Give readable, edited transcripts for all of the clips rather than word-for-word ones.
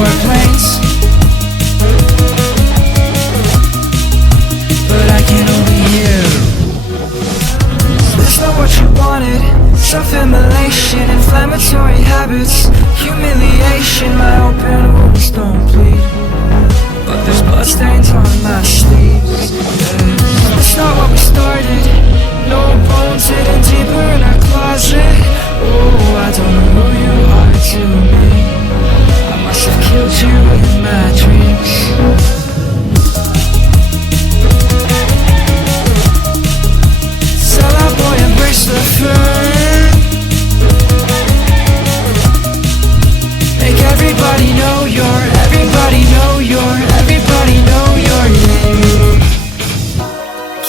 warplanes, but I can only hear. Is this not what you wanted? Self-immolation, inflammatory habits, humiliation. My open wounds don't bleed, but there's bloodstains on my sleeves. That's not what we started. No bones hidden deeper in our closet. Oh, I don't know who you are to me. I must have killed you in my dreams. Sell out, boy, embrace the fur. Make everybody know your, everybody know your, everybody know your name.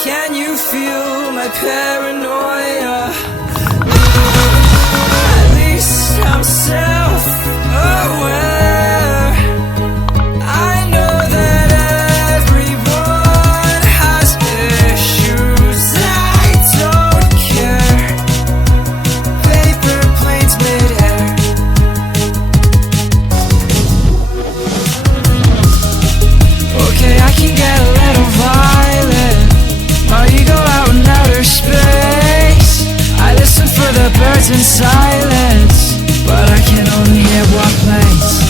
Can you feel my paranoia? At least I'm self-aware. I know that everyone has issues. I don't care. Paper planes mid-air. Okay, I can get a little violent. My ego out in outer space. I listen for the birds in silence, but I can only hear warplanes.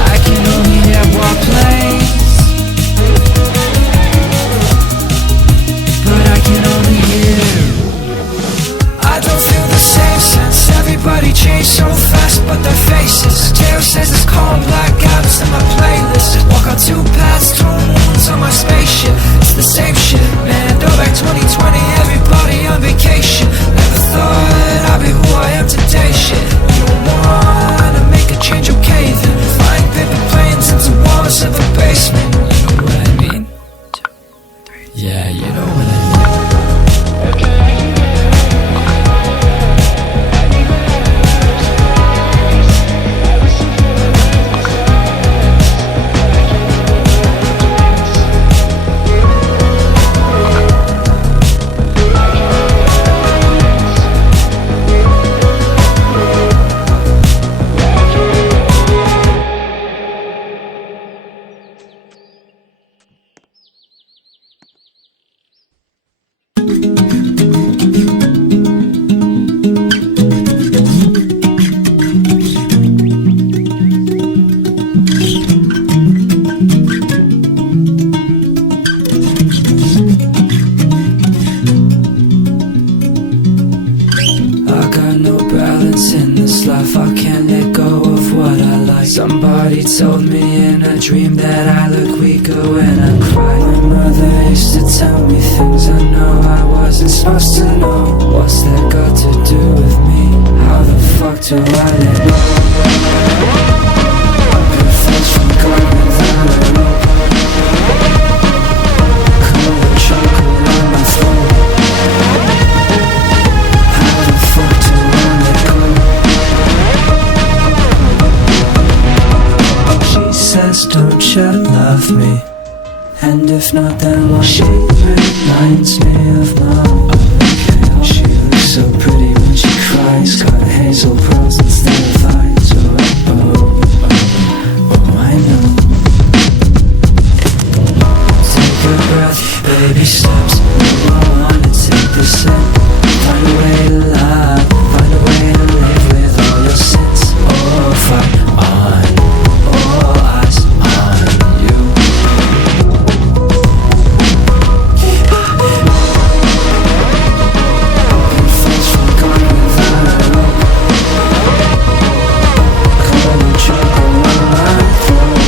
I can only hear warplanes, but I can only hear. I don't feel the same sense. Everybody changed so fast, but their faces. Tail says it's calm, black gaps in my playlist. Walk on two paths, two moons on my spaceship. It's the same shit, man. Throwback 2020, everybody on vacation. Never thought I'd be who I am today, shit. You don't wanna make a change, okay then. Flying paper planes into walls of a basement. You know what I mean? 2, 3. Yeah, you know what I mean. Somebody told me in a dream that I look weaker when I cry. My mother used to tell me things I know I wasn't supposed to know. What's that got to do with me? How the fuck do I let go? Confess from God without a rope. Cold choke around my throat. How the fuck do I let go? She says, don't you love me? And if not, then why? She reminds me of mom. Okay, she looks so pretty when she cries. Got hazel pearls instead of eyes. Oh, I know. Take a breath, baby steps. No, I wanna take this in. Find a way to love. Find a way to live with all your sins. Oh, fight on. All eyes on you. Confess from God without a rope. Cold and choke around my throat.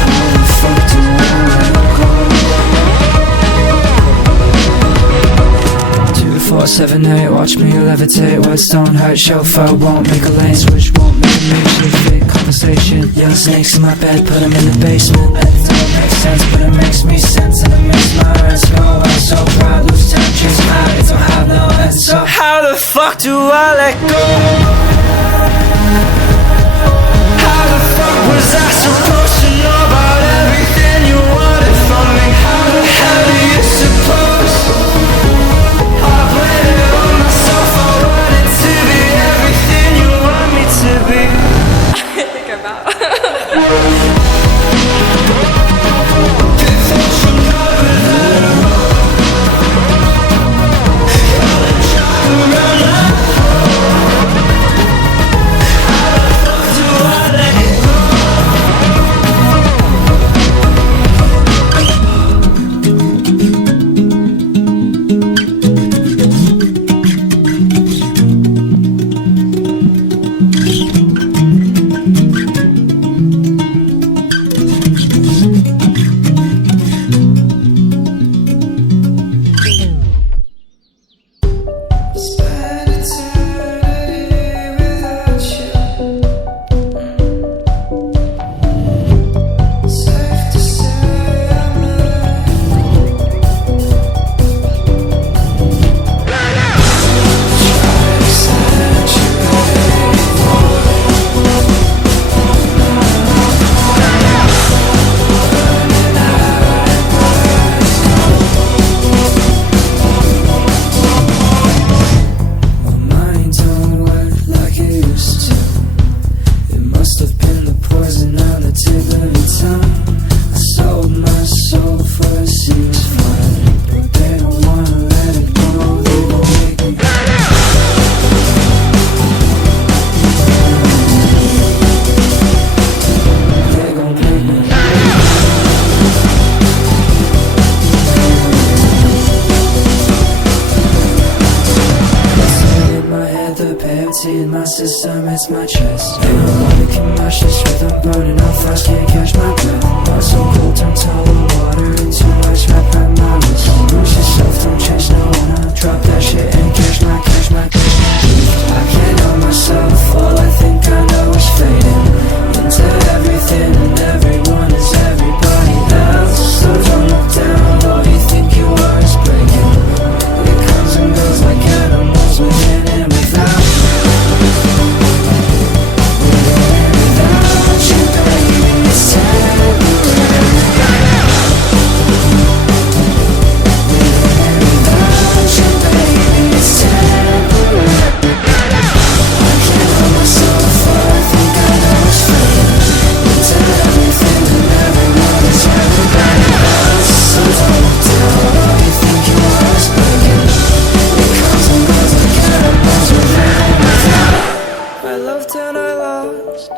How the fuck do I let go? 2, 4, 7, 8, watch me levitate. Words don't hurt, chauffeur won't make a lane switch, won't make a makeshift fit conversation. Young snakes in my bed, put them in the basement. That don't make sense, but it makes me sense. And it makes my rents go out so proud. Lose time, chase my it don't have no end. So how the fuck do I let go? How the fuck was I supposed to know about everything you wanted from me? How the hell do you suppose I played it on myself? I wanted to be gravity in my system, it's my chest. Ain't nobody can match this rhythm, burning up fast, can't catch my breath. Heart so cold, turn tall water into ice, wrap around my wrist. Don't lose yourself, don't chase no one. Drop that shit and catch my I can't help myself, all I think I know is fading into everything and everyone is everybody else. So don't look down, all you think you are is breaking. It comes and goes like animals within and without. Without you, baby, it's temporary. Without you, baby, it's temporary. I can't help myself, all I think I know is fading into everything and everyone is everybody else. So don't look down, all you think you are is breaking. It comes and goes like animals within and without. I loved and I lost,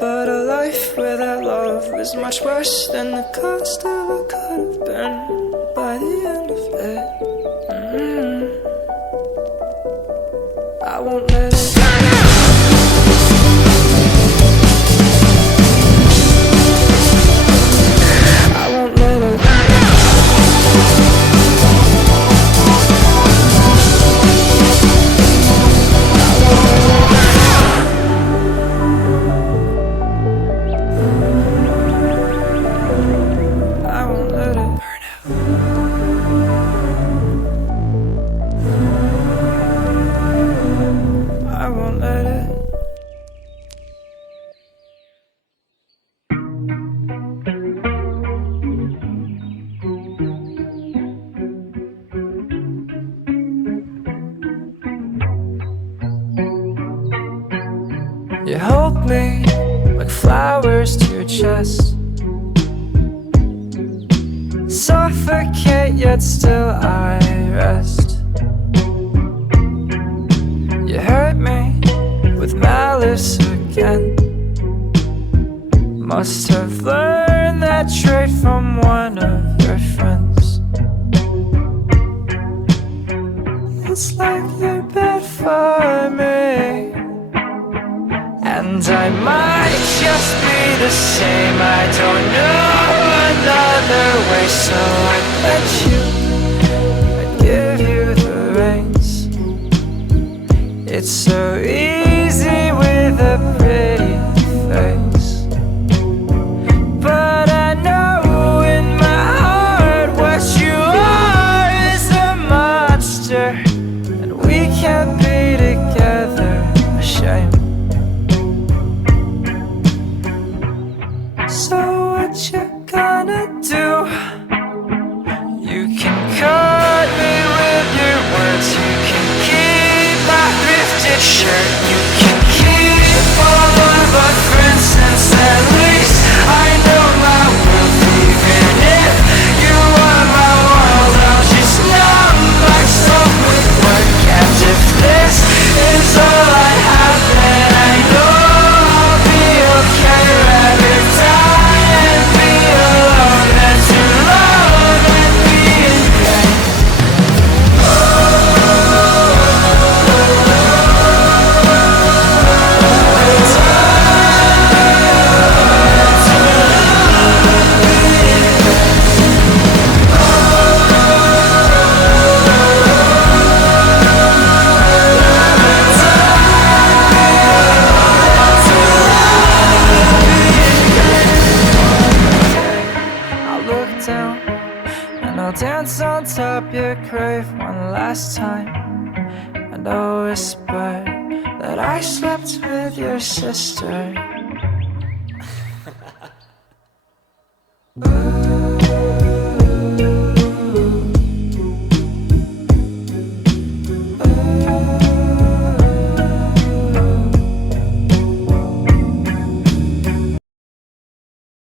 but a life without love is much worse than the cost of what could have been by the end of it. I won't let it. I won't let it. I won't let it burn out. I won't let it. You hold me like flowers to your chest, suffocate yet still I rest. You hurt me with malice again, must have learned that trait from one of your friends. It's like you're bad for me, and I might just be the same. I don't know another way, so I let you, I give you the reins. It's so easy with a pretty face, but I know in my heart what you are is a monster, and we can't be together. A shame. So what you gonna do? You can cut me with your words, you can keep my thrifted shirt, you can keep all of our friends, since at least I know my worth. Even if you are my world, I'll just numb myself with work. And if this is all I have, then I know I'll be okay. Rather die and be alone than to love and be in pain. I'll look down and I'll dance on top your grave one last time, and I'll whisper that I slept with your sister.